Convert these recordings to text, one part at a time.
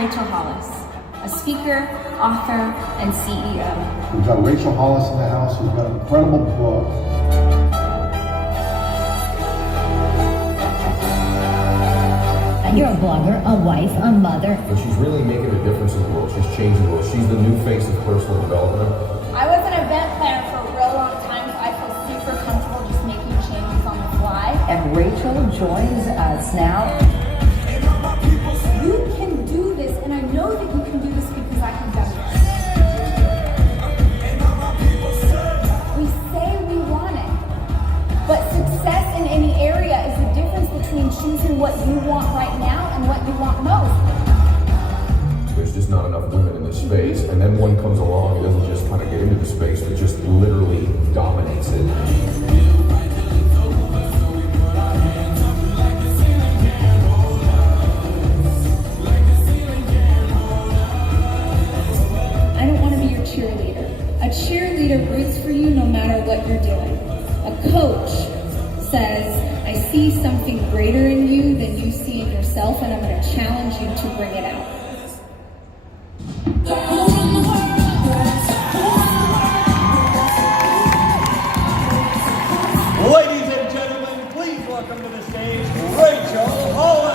Rachel Hollis, a speaker, author, and CEO. We've got Rachel Hollis in the house, who's got an incredible book. You're a blogger, a wife, a mother. And she's really making a difference in the world. She's changing the world. She's the new face of personal development. I was an event planner for a real long time, so I feel super comfortable just making changes on the fly. And Rachel joins us now. You can do this, and I know that you can do this because I have done this. We say we want it, but success in any area is the difference between choosing what you want right now and what you want most. There's just not enough women in this space, and then one comes along and doesn't just kind of get into the space, but just literally dominates it. I don't want to be your cheerleader. A cheerleader roots for you no matter what you're doing. A coach says, I see something greater in you than you see in yourself, and I'm going to challenge you to bring it out. Ladies and gentlemen, please welcome to the stage, Rachel Hollis.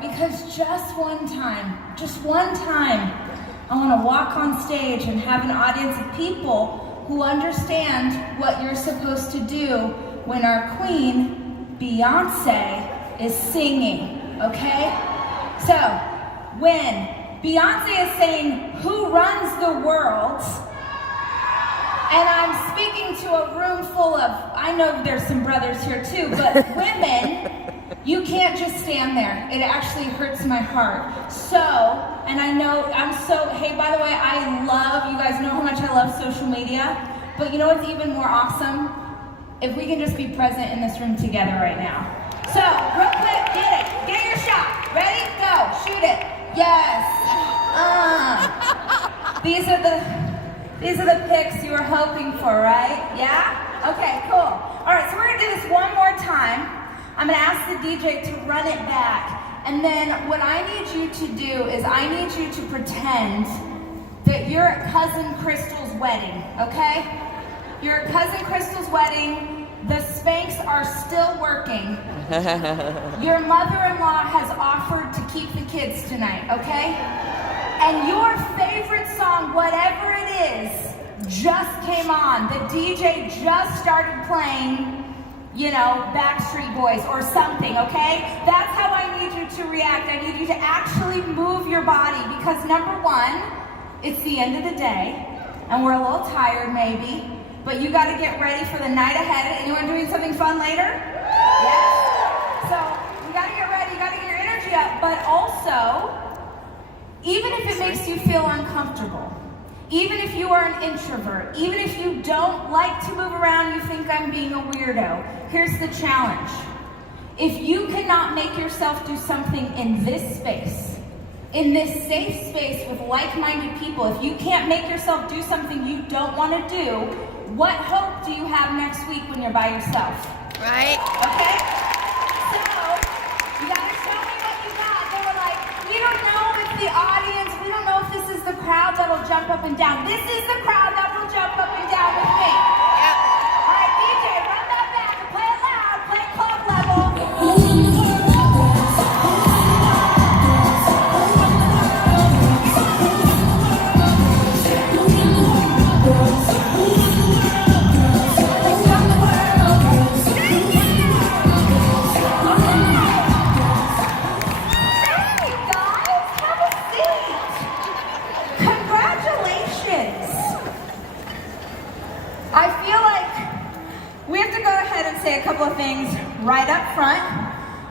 Because just one time, I want to walk on stage and have an audience of people who understand what you're supposed to do when our queen, Beyonce, is singing, okay? So, when Beyonce is saying, "Who runs the world?" and I'm speaking to a room full of, I know there's some brothers here too, but women, you can't just stand there. It actually hurts my heart. So, and I know, hey, by the way, you guys know how much I love social media, but you know what's even more awesome? If we can just be present in this room together right now. So, real quick, get your shot. Ready? Go, shoot it. Yes. These are the pics you were hoping for, right? Yeah? Okay, cool. All right, so we're gonna do this one more time. I'm gonna ask the DJ to run it back. And then what I need you to do is I need you to pretend that you're at Cousin Crystal's wedding, okay? You're at Cousin Crystal's wedding. The Spanx are still working. Your mother-in-law has offered to keep the kids tonight, okay? And your favorite song, whatever it is, just came on. The DJ just started playing, Backstreet Boys or something, okay? That's how I need you to react. I need you to actually move your body because number one, it's the end of the day and we're a little tired maybe, but you gotta get ready for the night ahead. Anyone doing something fun later? Yes? So you gotta get ready, you gotta get your energy up, but also, even if it makes you feel uncomfortable, even if you are an introvert, even if you don't like to move around, you think I'm being a weirdo, here's the challenge. If you cannot make yourself do something in this space, in this safe space with like-minded people, if you can't make yourself do something you don't want to do, what hope do you have next week when you're by yourself? Right. Okay? So, you gotta show me what you got. They were like, we don't know if the audience, we don't know if this is the crowd that'll jump up and down. This is the crowd that will jump up and down with me. Yep. All right, DJ, run that back. Play it loud. Play it club level. A couple of things right up front.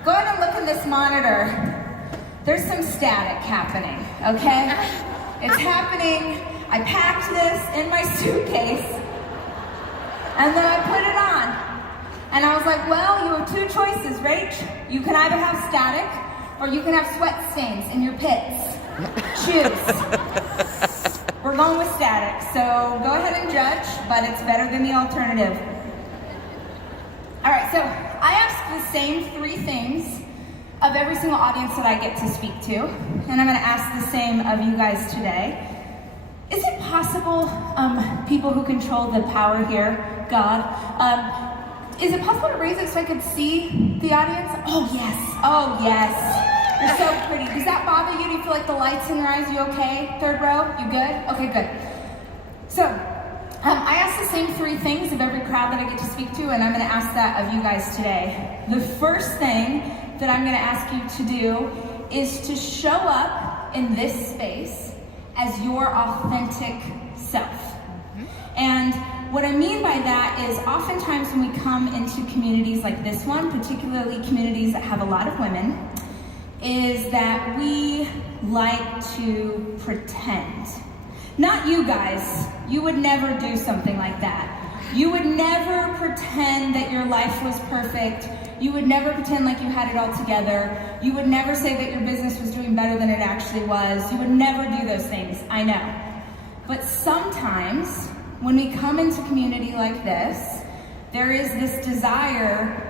Go ahead and look in this monitor. There's some static happening, okay? It's happening. I packed this in my suitcase and then I put it on. And I was like, well, you have two choices, Rach. You can either have static or you can have sweat stains in your pits. Choose. We're going with static, so go ahead and judge, but it's better than the alternative. All right, so I ask the same 3 things of every single audience that I get to speak to, and I'm gonna ask the same of you guys today. Is it possible, people who control the power here, God, is it possible to raise it so I could see the audience? Oh yes. You're so pretty. Does that bother you? Do you feel like the lights in your eyes? You okay? Third row? You good? Okay, good. So, I ask the same 3 things of every crowd that I get to speak to, and I'm gonna ask that of you guys today. The first thing that I'm gonna ask you to do is to show up in this space as your authentic self. And what I mean by that is oftentimes when we come into communities like this one, particularly communities that have a lot of women, is that we like to pretend. Not you guys, you would never do something like that. You would never pretend that your life was perfect. You would never pretend like you had it all together. You would never say that your business was doing better than it actually was. You would never do those things, I know. But sometimes, when we come into community like this, there is this desire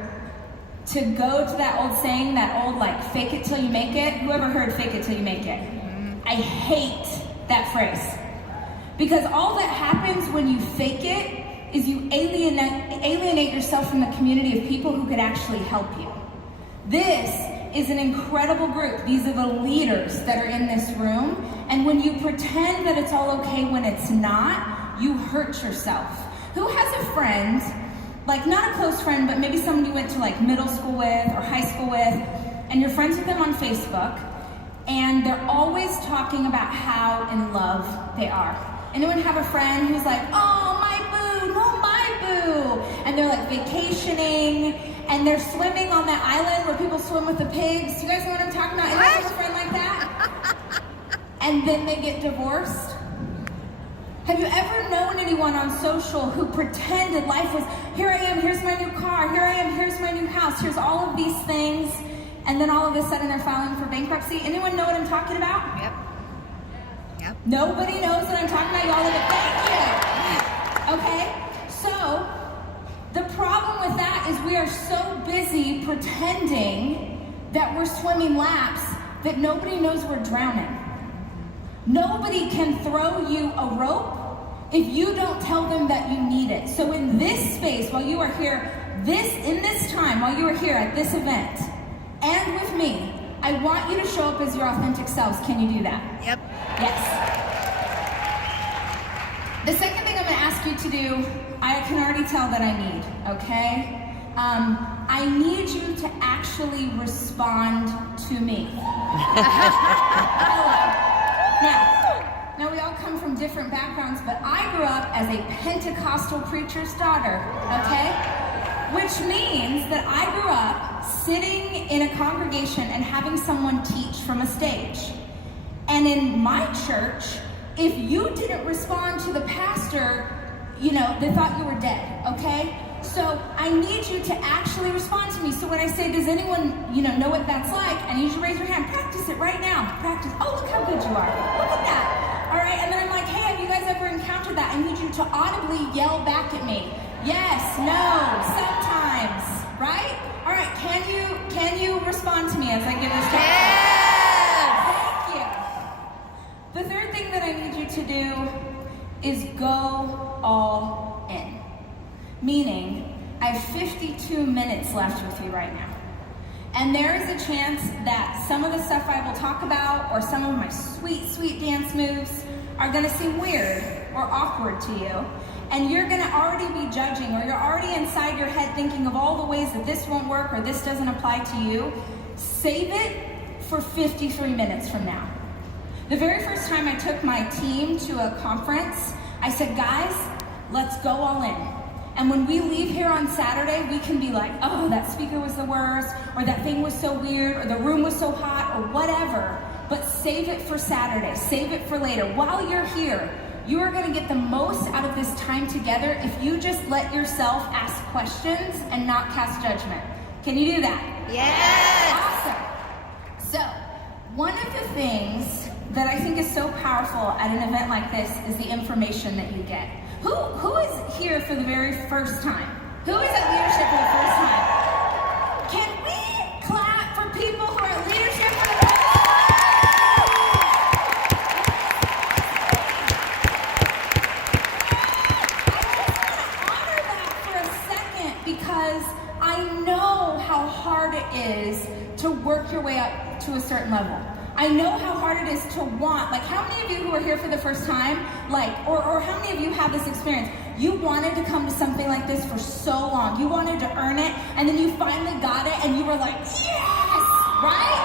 to go to that old saying, that old like, fake it till you make it. Whoever heard fake it till you make it? I hate that phrase. Because all that happens when you fake it is you alienate yourself from the community of people who could actually help you. This is an incredible group. These are the leaders that are in this room. And when you pretend that it's all okay when it's not, you hurt yourself. Who has a friend, like not a close friend, but maybe someone you went to like middle school with or high school with, and you're friends with them on Facebook, and they're always talking about how in love they are? Anyone have a friend who's like, oh, my boo, no, my boo, and they're like vacationing, and they're swimming on that island where people swim with the pigs? You guys know what I'm talking about? Anyone have a friend like that? And then they get divorced? Have you ever known anyone on social who pretended life was, here I am, here's my new car, here I am, here's my new house, here's all of these things, and then all of a sudden they're filing for bankruptcy? Anyone know what I'm talking about? Yep. Nobody knows what I'm talking about? Y'all live it. Thank you. Okay, so the problem with that is we are so busy pretending that we're swimming laps that nobody knows we're drowning. Nobody can throw you a rope if you don't tell them that you need it. So in this space, while you are here, in this time, while you are here at this event, and with me, I want you to show up as your authentic selves. Can you do that? Yep. Yes. The second thing I'm going to ask you to do, I can already tell that I need, okay? I need you to actually respond to me. Now we all come from different backgrounds, but I grew up as a Pentecostal preacher's daughter, okay? Which means that I grew up sitting in a congregation and having someone teach from a stage. And in my church, if you didn't respond to the pastor, you know, they thought you were dead, okay? So I need you to actually respond to me. So when I say, does anyone, know what that's like? I need you to raise your hand. Practice it right now. Practice. Oh, look how good you are. Look at that. All right, and then I'm like, hey, have you guys ever encountered that? I need you to audibly yell back at me. Yes, no, sometimes, right? All right, can you respond to me as I give this talk? Yeah. Thank you. The third thing that I need you to do is go all in. Meaning, I have 52 minutes left with you right now. And there is a chance that some of the stuff I will talk about or some of my sweet, sweet dance moves are gonna seem weird or awkward to you. And you're gonna already be judging, or you're already inside your head thinking of all the ways that this won't work or this doesn't apply to you. Save it for 53 minutes from now. The very first time I took my team to a conference, I said, guys, let's go all in. And when we leave here on Saturday, we can be like, oh, that speaker was the worst, or that thing was so weird, or the room was so hot, or whatever. But save it for Saturday, save it for later. While you're here, you are gonna get the most out of this time together if you just let yourself ask questions and not cast judgment. Can you do that? Yes. Awesome. So, One of the things that I think is so powerful at an event like this is the information that you get. Who is here for the very first time? Who is at leadership for the first time? Can we clap for people who are at leadership for the first time? I just want to honor that for a second because I know how hard it is to work your way up to a certain level. I know how hard it is to want, like how many of you who are here for the first time, like, or how many of you have this experience? You wanted to come to something like this for so long. You wanted to earn it, and then you finally got it, and you were like, yes, right?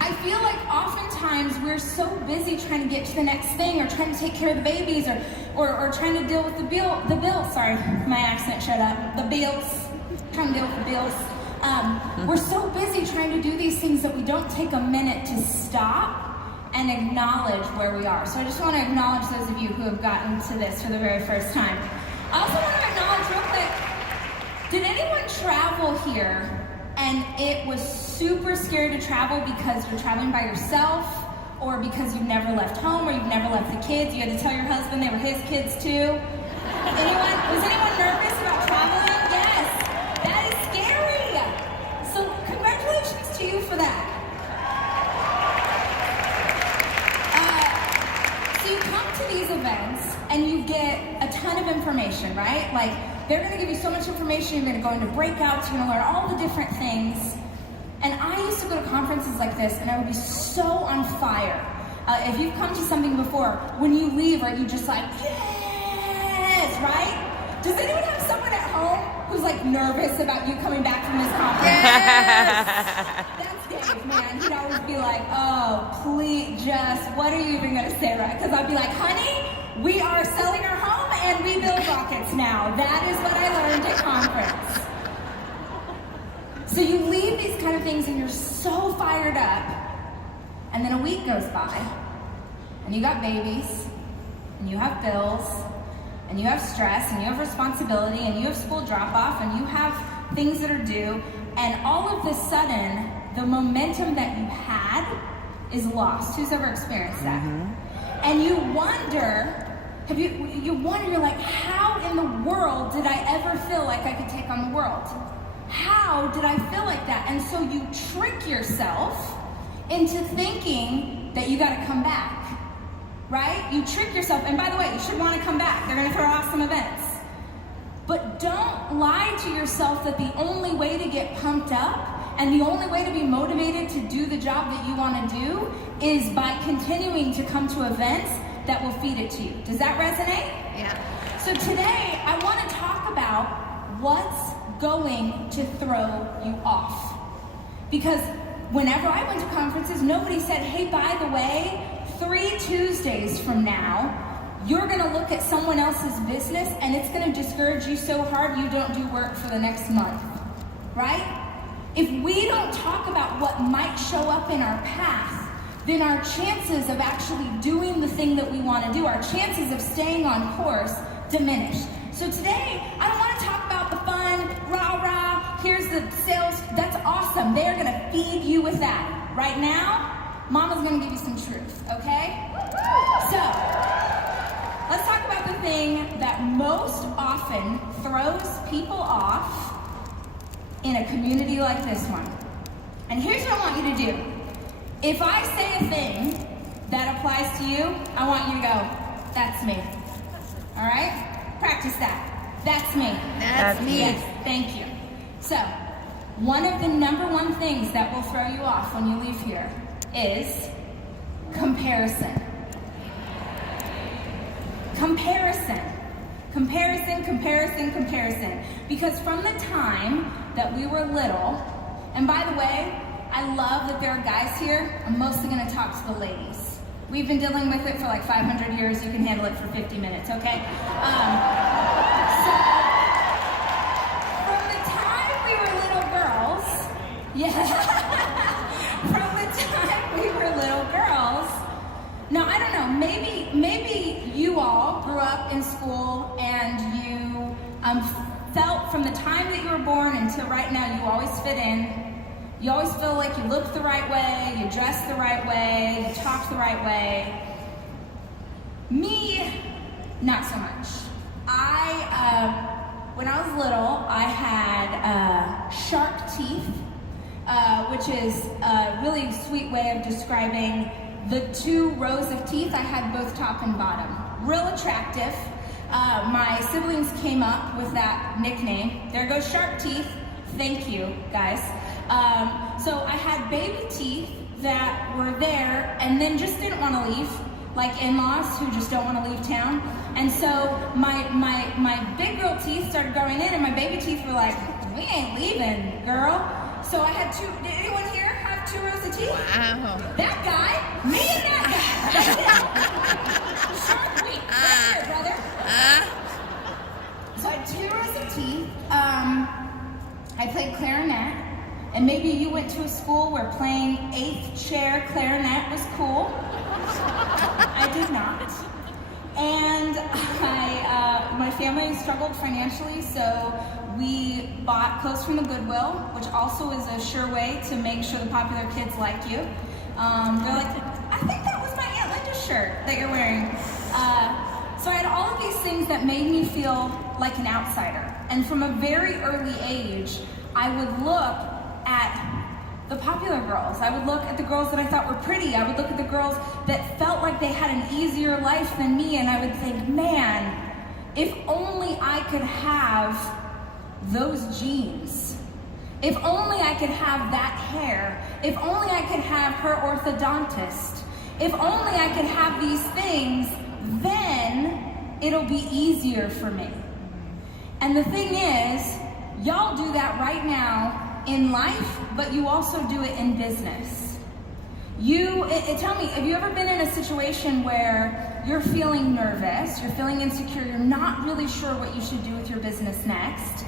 I feel like oftentimes we're so busy trying to get to the next thing, or trying to take care of the babies, or trying to deal with the bills. Sorry, my accent showed up. The bills. Trying to deal with the bills. We're so busy trying to do these things that we don't take a minute to stop and acknowledge where we are. So I just want to acknowledge those of you who have gotten to this for the very first time. I also want to acknowledge real quick, did anyone travel here and it was super scary to travel because you're traveling by yourself, or because you've never left home, or you've never left the kids, you had to tell your husband they were his kids too? Was anyone nervous about traveling? Yes, that is scary. So congratulations to you for that. So you come to these events and you get a ton of information, right? Like, they're gonna give you so much information, you're gonna go into breakouts, you're gonna learn all the different things. And I used to go to conferences like this and I would be so on fire. If you've come to something before, when you leave, are you just like, yes, right? Does anyone have someone at home who's like nervous about you coming back from this conference? Yes! That's Dave, man. He'd always be like, oh, please, just, what are you even gonna say, right? Because I'd be like, honey, we are selling our home and we build rockets now. That is what I learned at conference. So you leave these kind of things and you're so fired up, and then a week goes by, and you got babies, and you have bills, and you have stress, and you have responsibility, and you have school drop-off, and you have things that are due, and all of a sudden, the momentum that you had is lost. Who's ever experienced that? Mm-hmm. And you wonder, you're like, how in the world did I ever feel like I could take on the world? How did I feel like that? And so you trick yourself into thinking that you gotta come back, right? You trick yourself, and by the way, you should wanna come back. They're gonna throw awesome events. But don't lie to yourself that the only way to get pumped up and the only way to be motivated to do the job that you wanna do is by continuing to come to events that will feed it to you. Does that resonate? Yeah. So today, I wanna talk about what's going to throw you off. Because whenever I went to conferences, nobody said, hey, by the way, 3 Tuesdays from now, you're gonna look at someone else's business and it's gonna discourage you so hard you don't do work for the next month, right? If we don't talk about what might show up in our path, then our chances of actually doing the thing that we wanna do, our chances of staying on course diminish. So today, I don't wanna talk about the fun, rah-rah, here's the sales, that's awesome. They're gonna feed you with that. Right now, Mama's gonna give you some truth, okay? So, let's talk about the thing that most often throws people off in a community like this one. And here's what I want you to do. If I say a thing that applies to you, I want you to go, that's me. All right? Practice that. That's me. That's me. Yes, thank you. So, one of the number one things that will throw you off when you leave here is comparison. Comparison. Comparison, comparison, comparison. Because from the time that we were little, and by the way, I love that there are guys here. I'm mostly gonna talk to the ladies. We've been dealing with it for like 500 years. You can handle it for 50 minutes, okay? So, from the time we were little girls, from the time we were little girls, now I don't know, maybe you all grew up in school and you felt from the time that you were born until right now, you always fit in. You always feel like you look the right way, you dress the right way, you talk the right way. Me, not so much. When I was little, I had shark teeth, which is a really sweet way of describing the 2 rows of teeth. I had both top and bottom. Real attractive. My siblings came up with that nickname. There goes shark teeth. Thank you, guys. So I had baby teeth that were there and then just didn't want to leave, like in-laws who just don't want to leave town. And so my big girl teeth started growing in, and my baby teeth were like, we ain't leaving, girl. So I had 2, did anyone here have 2 rows of teeth? Wow. That guy, me and that guy. Shark week, right here, brother. So I had 2 rows of teeth. I played clarinet, and maybe you went to a school where playing 8th chair clarinet was cool. I did not. And my family struggled financially, so we bought clothes from the Goodwill, which also is a sure way to make sure the popular kids like you. They're like, I think that was my Aunt Linda's shirt that you're wearing. So I had all of these things that made me feel like an outsider. And from a very early age, I would look at the popular girls. I would look at the girls that I thought were pretty. I would look at the girls that felt like they had an easier life than me, and I would think, man, if only I could have those jeans. If only I could have that hair. If only I could have her orthodontist. If only I could have these things, then it'll be easier for me. And the thing is, y'all do that right now in life, but you also do it in business. Tell me, have you ever been in a situation where you're feeling nervous, you're feeling insecure, you're not really sure what you should do with your business next,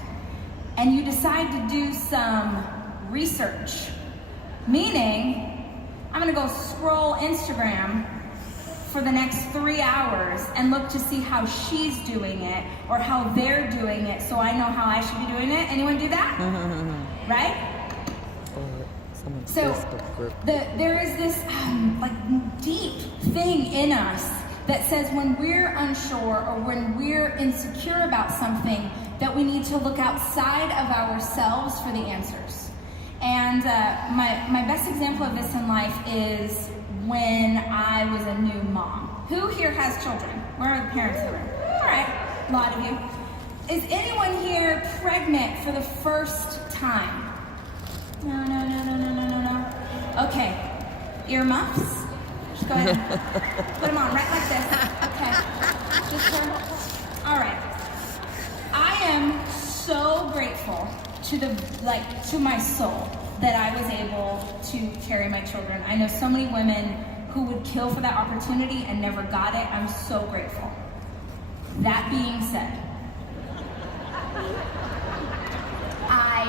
and you decide to do some research? Meaning, I'm gonna go scroll Instagram for the next 3 hours and look to see how she's doing it or how they're doing it, so I know how I should be doing it. Anyone do that? Right? So there is this deep thing in us that says when we're unsure or when we're insecure about something, that we need to look outside of ourselves for the answers. And my best example of this in life is when I was a new mom. Who here has children? Where are the parents in the room? All right, a lot of you. Is anyone here pregnant for the first time? No. Okay, earmuffs. Just go ahead and put them on right like this. Okay, just turn. All right. I am so grateful to my soul that I was able to carry my children. I know so many women who would kill for that opportunity and never got it. I'm so grateful. That being said, I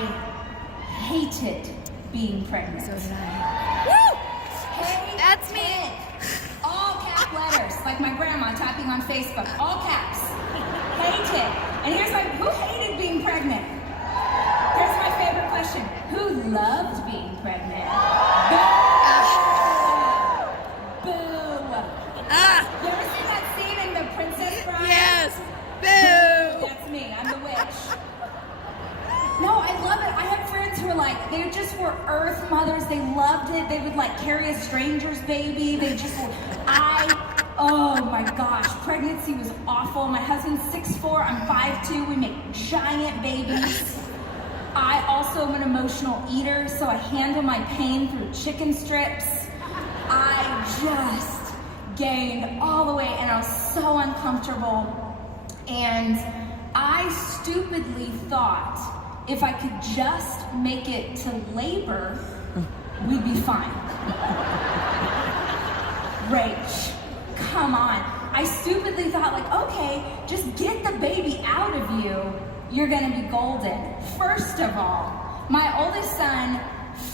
hated being pregnant. So did I. Woo! That's me. All cap letters, like my grandma typing on Facebook. All caps. Hated. And here's who hated being pregnant? Here's my favorite question. Who loved being pregnant? Boo! You ever seen that scene in The Princess Bride? Yes. Boo! That's me. I'm the witch. No, I love it. I have friends who are they just were earth mothers. They loved it. They would carry a stranger's baby. They just were, oh my gosh, pregnancy was awful. My husband's 6'4", I'm 5'2", we make giant babies. I also am an emotional eater, so I handle my pain through chicken strips. I just gained all the weight and I was so uncomfortable. And I stupidly thought if I could just make it to labor, we'd be fine. Rach, come on. I stupidly thought okay, just get the baby out of you, you're gonna be golden. First of all, my oldest son,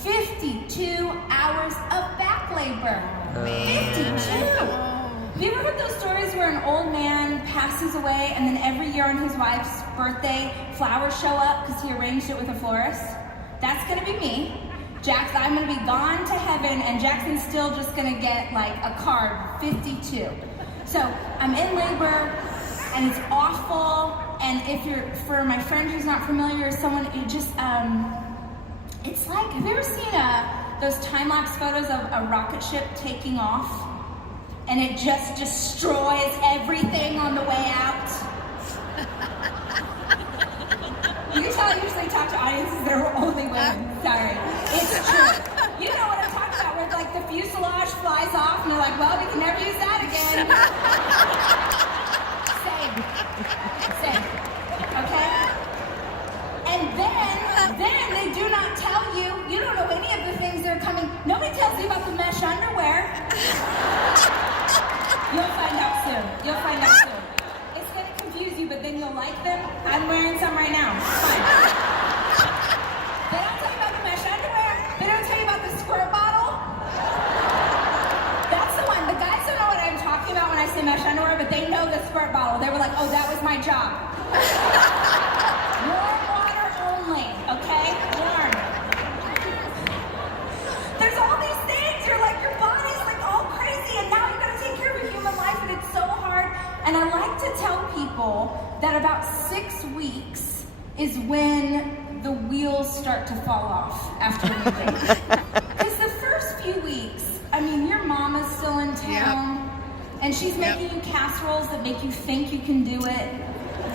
52 hours of back labor. 52! Have you ever heard those stories where an old man passes away and then every year on his wife's birthday, flowers show up because he arranged it with a florist? That's gonna be me. I'm gonna be gone to heaven and Jackson's still just gonna get like a card, 52. So I'm in labor and it's awful. And if you're, for my friend who's not familiar, someone, it just, it's like, have you ever seen those time-lapse photos of a rocket ship taking off? And it just destroys everything on the way out. You can tell I usually talk to audiences that are only women. Sorry. It's true. You know what I'm talking about, where like the fuselage flies off and they're like, well, we can never use that again. Same. Okay? And then they do not tell you, you don't know any of the things that are coming. Nobody tells you about the mesh underwear. You'll find out soon. It's gonna confuse you, but then you'll like them. I'm wearing some right now. It's fine. They don't tell you about the mesh underwear. They don't tell you about the squirt bottle. That's the one. The guys don't know what I'm talking about when I say mesh underwear, but they know the squirt bottle. They were like, oh, that was my job. Warm water only, okay? Warm. There's all these things. You're like, your body's like all crazy, and now you gotta take care of a human life, and it's so hard. And I like to tell people that about 6 weeks is when the wheels start to fall off after moving. Because the first few weeks, I mean, your mama's still in town, and she's making you casseroles that make you think you can do it.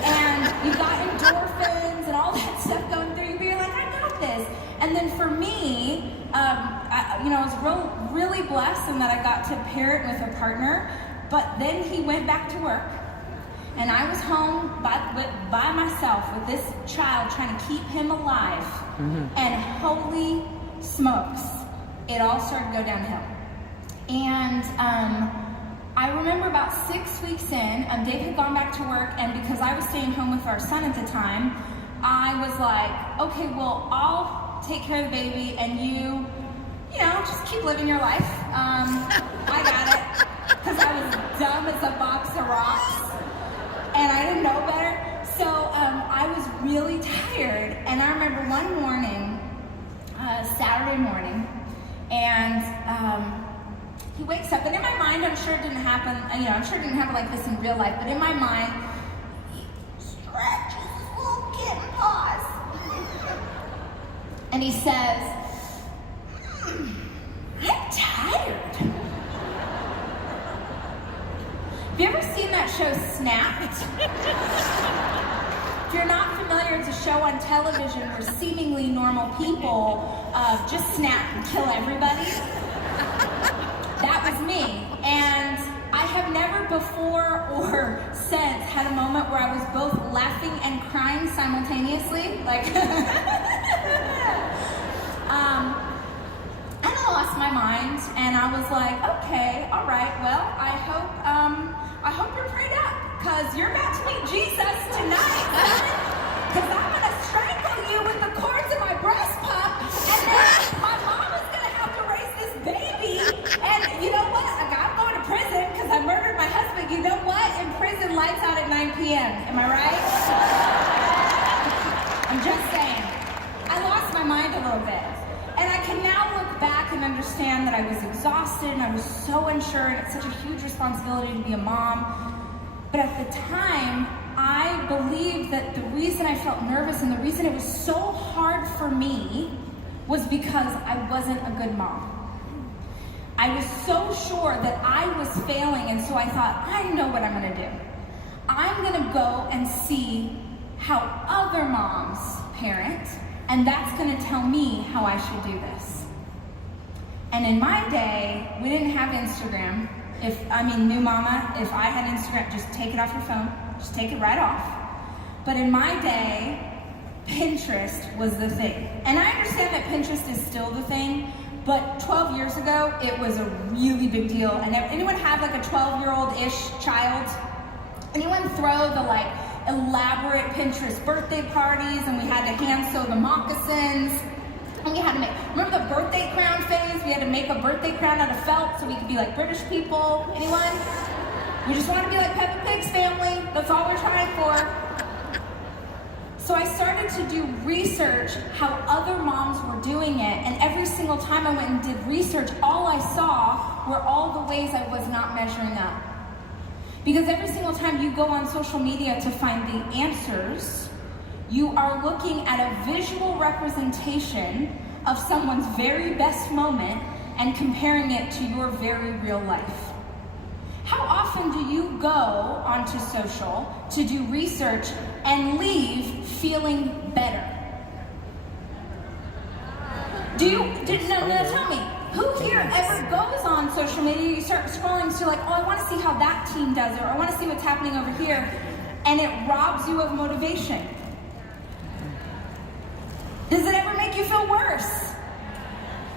And you got endorphins and all that stuff going through you, but you're like, I got this. And then for me, I was really blessed in that I got to parent with a partner, but then he went back to work. And I was home by myself with this child trying to keep him alive. Mm-hmm. And holy smokes, it all started to go downhill. And I remember about 6 weeks in, Dave had gone back to work, and because I was staying home with our son at the time, I was like, okay, well, I'll take care of the baby, and you just keep living your life. I got it, because I was dumb as a box of rocks, and I didn't know better. So I was really tired, and I remember one morning, Saturday morning, and he wakes up, and in my mind, I'm sure it didn't happen, I'm sure it didn't happen like this in real life, but in my mind, he stretches his little kitten paws. And he says, I'm tired. Have you ever seen that show Snapped? If you're not familiar, it's a show on television where seemingly normal people just snap and kill everybody. That was me, and I have never before or since had a moment where I was both laughing and crying simultaneously, like, and I lost my mind, and I was like, okay, all right, well, I hope you're prayed up, because you're about to meet Jesus tonight, because I'm going to strangle you with the cords of my breast pump, and then my mom is going to have to raise this baby. And you know what? I'm going to prison because I murdered my husband. You know what? In prison, lights out at 9 p.m. Am I right? I'm just saying. I lost my mind a little bit. And I can now look back and understand that I was exhausted and I was so unsure, and it's such a huge responsibility to be a mom. But at the time, I believed that the reason I felt nervous and the reason it was so hard for me was because I wasn't a good mom. I was so sure that I was failing, and so I thought, I know what I'm gonna do. I'm gonna go and see how other moms parent, and that's gonna tell me how I should do this. And in my day, we didn't have Instagram. New mama, if I had Instagram, just take it off your phone, just take it right off. But in my day, Pinterest was the thing. And I understand that Pinterest is still the thing, but 12 years ago, it was a really big deal. And anyone have like a 12-year-old-ish child? Anyone throw the like elaborate Pinterest birthday parties, and we had to hand sew the moccasins, and we had to remember the birthday crown phase? We had to make a birthday crown out of felt so we could be like British people. Anyone? We just want to be like Peppa Pig's family. That's all we're trying for. So I started to do research how other moms were doing it, and every single time I went and did research, all I saw were all the ways I was not measuring up. Because every single time you go on social media to find the answers, you are looking at a visual representation of someone's very best moment and comparing it to your very real life. How often do you go onto social to do research and leave feeling better? No, tell me, who here ever goes on social media, you start scrolling, so you're like, oh, I want to see how that team does it, or I want to see what's happening over here, and it robs you of motivation? Does it ever make you feel worse?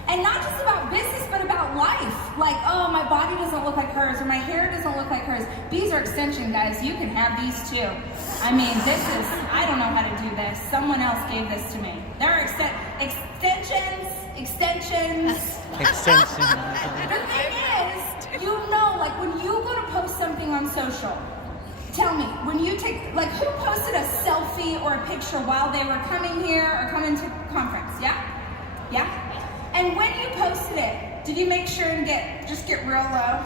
And not just about business, but about life. Like, oh, my body doesn't look like hers, or my hair doesn't look like hers. These are extension, guys. You can have these too. I mean, I don't know how to do this. Someone else gave this to me. There are extensions. The thing is, you know, like when you go to post something on social, tell me, when you take, like, who posted a selfie or a picture while they were coming here or coming to conference? Yeah? Yeah? And when you posted it, did you make sure and just get real low?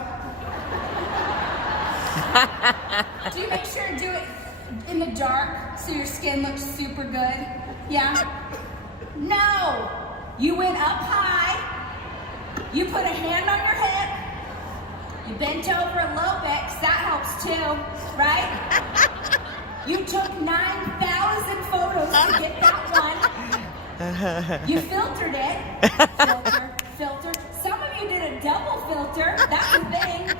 Do you make sure to do it in the dark so your skin looks super good? Yeah? No! You went up high, you put a hand on your hip, you bent over a little bit, 'cause that helps too, right? You took 9,000 photos to get that one. You filtered it. Filter. Some of you did a double filter. That's a thing.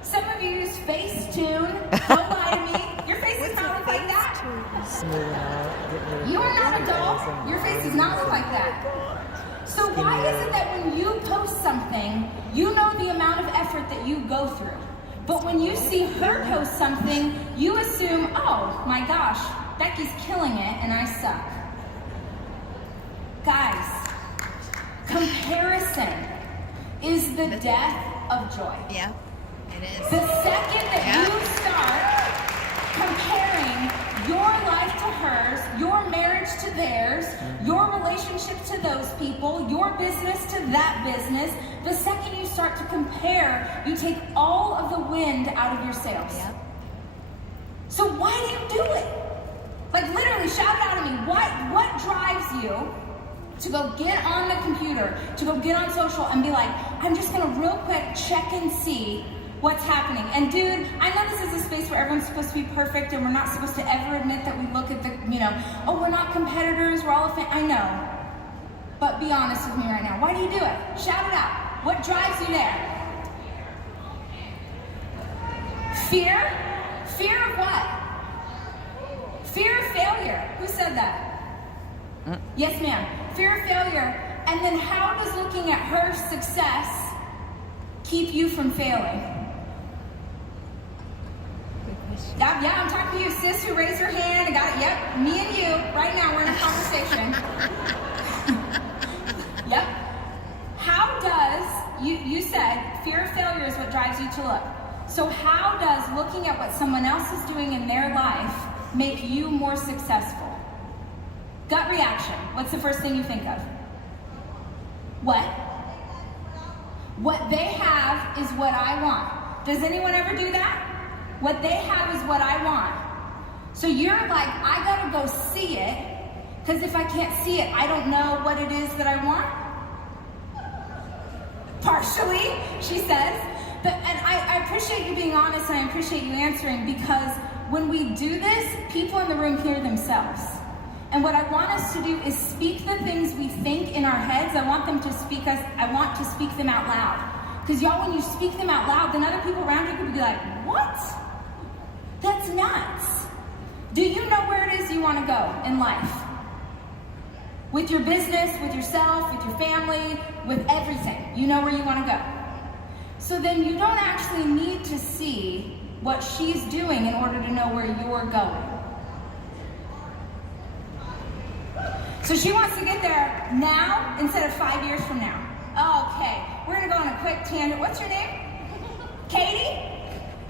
Some of you used Facetune. Don't lie to me. Your face does not look like that. You are not a doll. Your face does not look like that. So why is it that when you post something, you know the amount of effort that you go through? But when you see her post something, you assume, oh my gosh, Becky's killing it and I suck. Guys, comparison is the death of joy. Yeah, it is. The second that you start comparing your life to hers, your marriage to theirs, your relationship to those people, your business to that business, the second you start to compare, you take all of the wind out of your sails. Yep. So why do you do it? Like literally, shout it out at me. What drives you to go get on the computer, to go get on social and be like, I'm just gonna real quick check and see what's happening. And dude, I know this is a space where everyone's supposed to be perfect and we're not supposed to ever admit that we look at the, oh, we're not competitors, we're all a fan. I know. But be honest with me right now. Why do you do it? Shout it out. What drives you there? Fear? Fear of what? Fear of failure. Who said that? Yes, ma'am. Fear of failure. And then how does looking at her success keep you from failing? Yeah, I'm talking to you, sis, who raised your hand. I got it. Yep, me and you. Right now, we're in a conversation. Yep. How does, you said, fear of failure is what drives you to look. So how does looking at what someone else is doing in their life make you more successful? Gut reaction. What's the first thing you think of? What? What they have is what I want. Does anyone ever do that? What they have is what I want. So you're like, I gotta go see it, because if I can't see it, I don't know what it is that I want? Partially, she says. And I appreciate you being honest and I appreciate you answering, because when we do this, people in the room hear themselves. And what I want us to do is speak the things we think in our heads. I want to speak them out loud. Because y'all, when you speak them out loud, then other people around you could be like, what? That's nuts. Do you know where it is you want to go in life? With your business, with yourself, with your family, with everything. You know where you want to go. So then you don't actually need to see what she's doing in order to know where you're going. So she wants to get there now instead of 5 years from now. Okay, we're gonna go on a quick tangent. What's your name? Katie?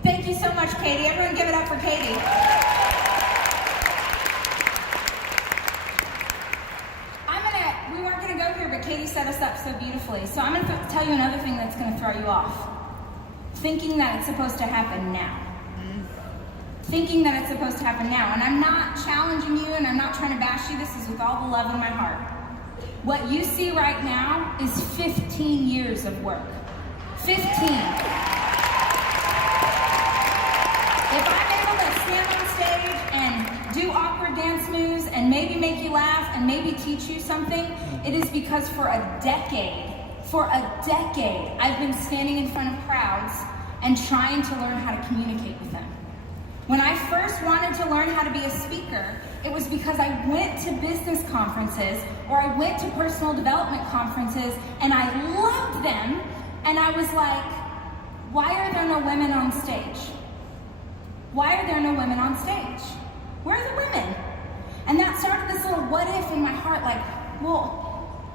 Thank you so much, Katie. Everyone give it up for Katie. We weren't going to go here, but Katie set us up so beautifully. So I'm going to tell you another thing that's going to throw you off. Thinking that it's supposed to happen now. Thinking that it's supposed to happen now. And I'm not challenging you, and I'm not trying to bash you. This is with all the love in my heart. What you see right now is 15 years of work. 15. If I'm able to stand on stage and do awkward dance moves and maybe make you laugh and maybe teach you something, it is because for a decade, I've been standing in front of crowds and trying to learn how to communicate with them. When I first wanted to learn how to be a speaker, it was because I went to business conferences or I went to personal development conferences and I loved them, and I was like, why are there no women on stage? Why are there no women on stage? Where are the women? And that started this little what if in my heart, like, well,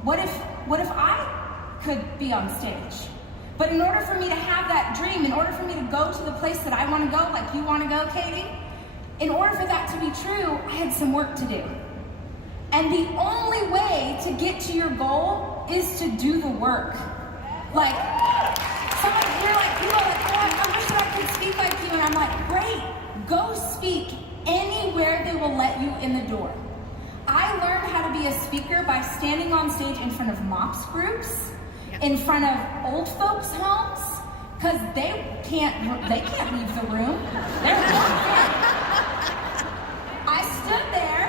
what if I could be on stage? But in order for me to have that dream, in order for me to go to the place that I want to go, like you want to go, Katie, in order for that to be true, I had some work to do. And the only way to get to your goal is to do the work. Like, you're like, people are like, oh, I wish that I could speak like you. And I'm like, great, go speak anywhere they will let you in the door. I learned how to be a speaker by standing on stage in front of MOPS groups, in front of old folks' homes, because they can't leave the room. They're locked in. I stood there,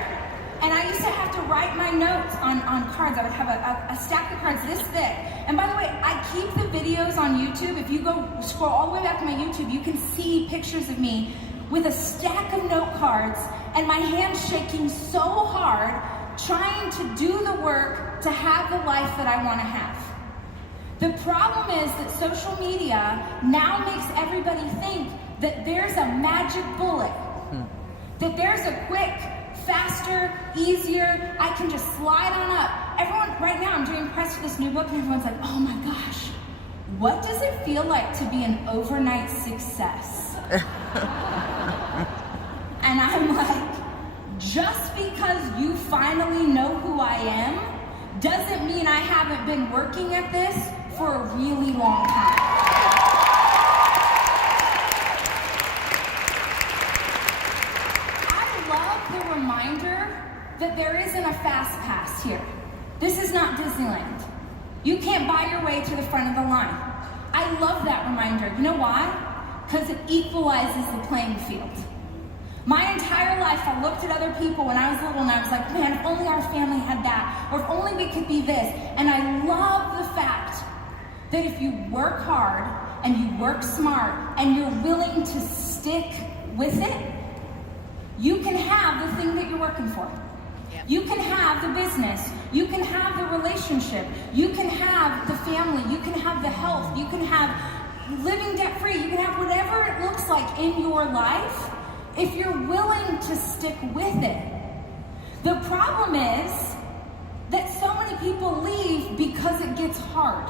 and I used to have to write my notes on cards. I would have a stack of cards this thick. And by the way, I keep the videos on YouTube. If you go scroll all the way back to my YouTube, you can see pictures of me with a stack of note cards and my hands shaking so hard, trying to do the work to have the life that I want to have. The problem is that social media now makes everybody think that there's a magic bullet, that there's a quick, faster, easier, I can just slide on up. Everyone, right now I'm doing press for this new book and everyone's like, oh my gosh, what does it feel like to be an overnight success? And I'm like, just because you finally know who I am doesn't mean I haven't been working at this for a really long time. I love the reminder that there isn't a fast pass here. This is not Disneyland. You can't buy your way to the front of the line. I love that reminder. You know why? Because it equalizes the playing field. My entire life, I looked at other people when I was little and I was like, man, if only our family had that, or if only we could be this. And I love the fact that if you work hard and you work smart and you're willing to stick with it, you can have the thing that you're working for. You can have the business, you can have the relationship, you can have the family, you can have the health, you can have living debt-free, you can have whatever it looks like in your life if you're willing to stick with it. The problem is that so many people leave because it gets hard.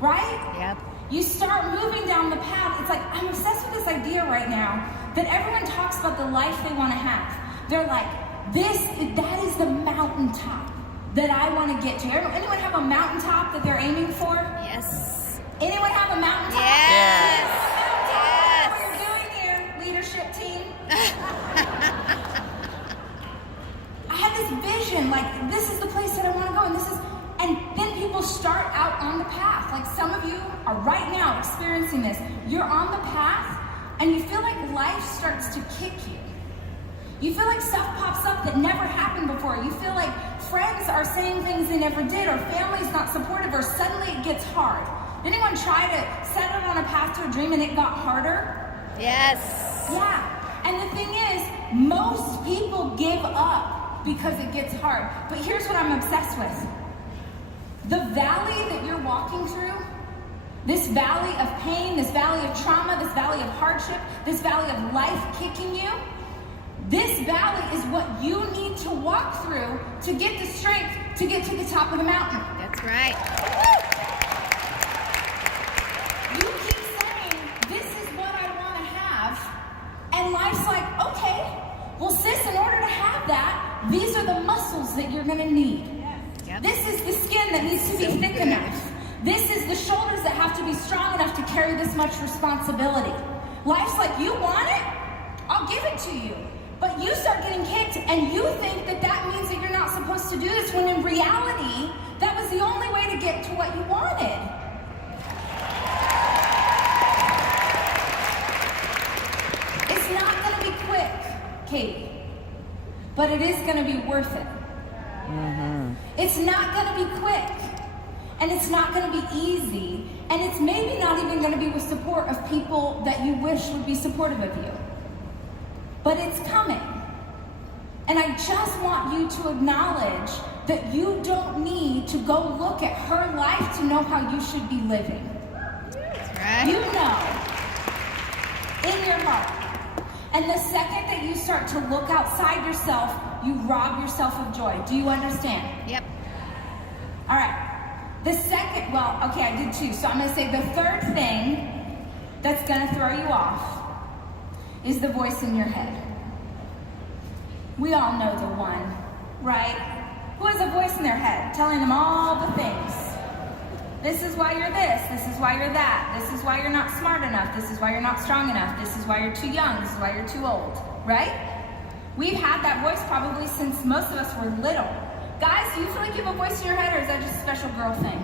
Right? Yep. You start moving down the path. It's like, I'm obsessed with this idea right now that everyone talks about the life they want to have. They're like, that is the mountaintop that I want to get to. Anyone have a mountaintop that they're aiming for? Yes. Anyone have a mountaintop? Yes. Yes. What you're doing here, leadership team. I had this vision, like, this is the place that I want to go, and then people start out on the path. Like some of you are right now experiencing this. You're on the path, and you feel like life starts to kick you. You feel like stuff pops up that never happened before. You feel like friends are saying things they never did, or family's not supportive, or suddenly it gets hard. Did anyone try to set out on a path to a dream and it got harder? Yes. Yeah. And the thing is, most people give up because it gets hard. But here's what I'm obsessed with. The valley that you're walking through, this valley of pain, this valley of trauma, this valley of hardship, this valley of life kicking you, this valley is what you need to walk through to get the strength to get to the top of the mountain. That's right. You keep saying, this is what I want life's like, okay, well sis, in order to have that, these are the muscles that you're gonna need. Yep. This is the skin that needs to be thick enough. This is the shoulders that have to be strong enough to carry this much responsibility. Life's like, you want it? I'll give it to you. But you start getting kicked and you think that that means that you're not supposed to do this, when in reality, that was the only way to get to what you wanted. It's not gonna be quick, Katie, but it is gonna be worth it. It's not gonna be quick, and it's not gonna be easy, and it's maybe not even gonna be with support of people that you wish would be supportive of you. But it's coming. And I just want you to acknowledge that you don't need to go look at her life to know how you should be living. That's right. You know, in your heart. And the second that you start to look outside yourself, you rob yourself of joy. Do you understand? Yep. All right. The second, well, okay, I did two. So I'm gonna say the third thing that's gonna throw you off is the voice in your head. We all know the one, right? Who has a voice in their head telling them all the things? This is why you're this is why you're that, this is why you're not smart enough, this is why you're not strong enough, this is why you're too young, this is why you're too old, right? We've had that voice probably since most of us were little. Guys, do you feel like you have a voice in your head, or is that just a special girl thing?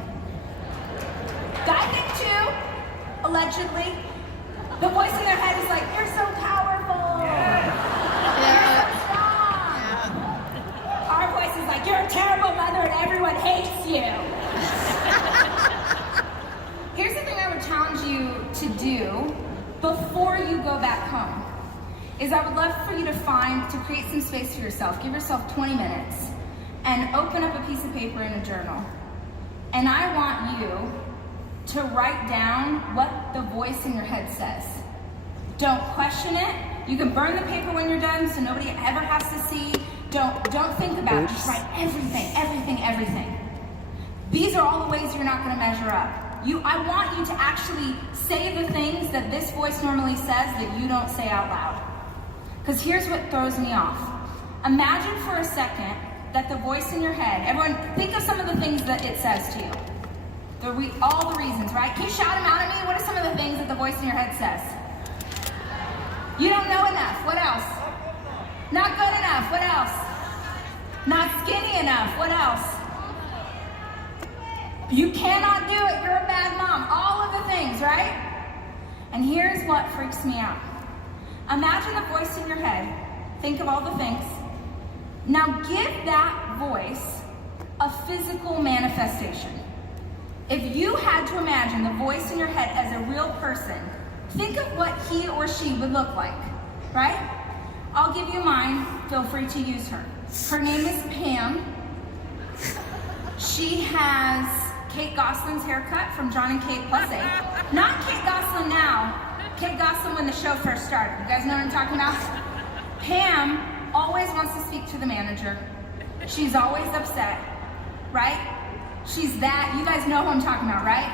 Guy thing too, allegedly. The voice in their head is like, you're so powerful. You're so strong. Our voice is like, you're a terrible mother and everyone hates you. Here's the thing I would challenge you to do before you go back home, is I would love for you to create some space for yourself. Give yourself 20 minutes and open up a piece of paper and a journal. And I want you to write down what the voice in your head says. Don't question it. You can burn the paper when you're done so nobody ever has to see. Don't think about it. Just write everything. These are all the ways you're not gonna measure up. I want you to actually say the things that this voice normally says that you don't say out loud. Because here's what throws me off. Imagine for a second that the voice in your head, everyone think of some of the things that it says to you. All the reasons, right? Can you shout them out at me? What are some of the things that the voice in your head says? You don't know enough. What else? Not good enough. What else? Not skinny enough. What else? You cannot do it. You're a bad mom. All of the things, right? And here's what freaks me out. Imagine the voice in your head. Think of all the things. Now give that voice a physical manifestation. If you had to imagine the voice in your head as a real person, think of what he or she would look like, right? I'll give you mine. Feel free to use her. Her name is Pam. She has Kate Gosselin's haircut from John and Kate Plus 8. Not Kate Gosselin now. Kate Gosselin when the show first started. You guys know what I'm talking about? Pam always wants to speak to the manager. She's always upset, right? She's that, you guys know who I'm talking about, right?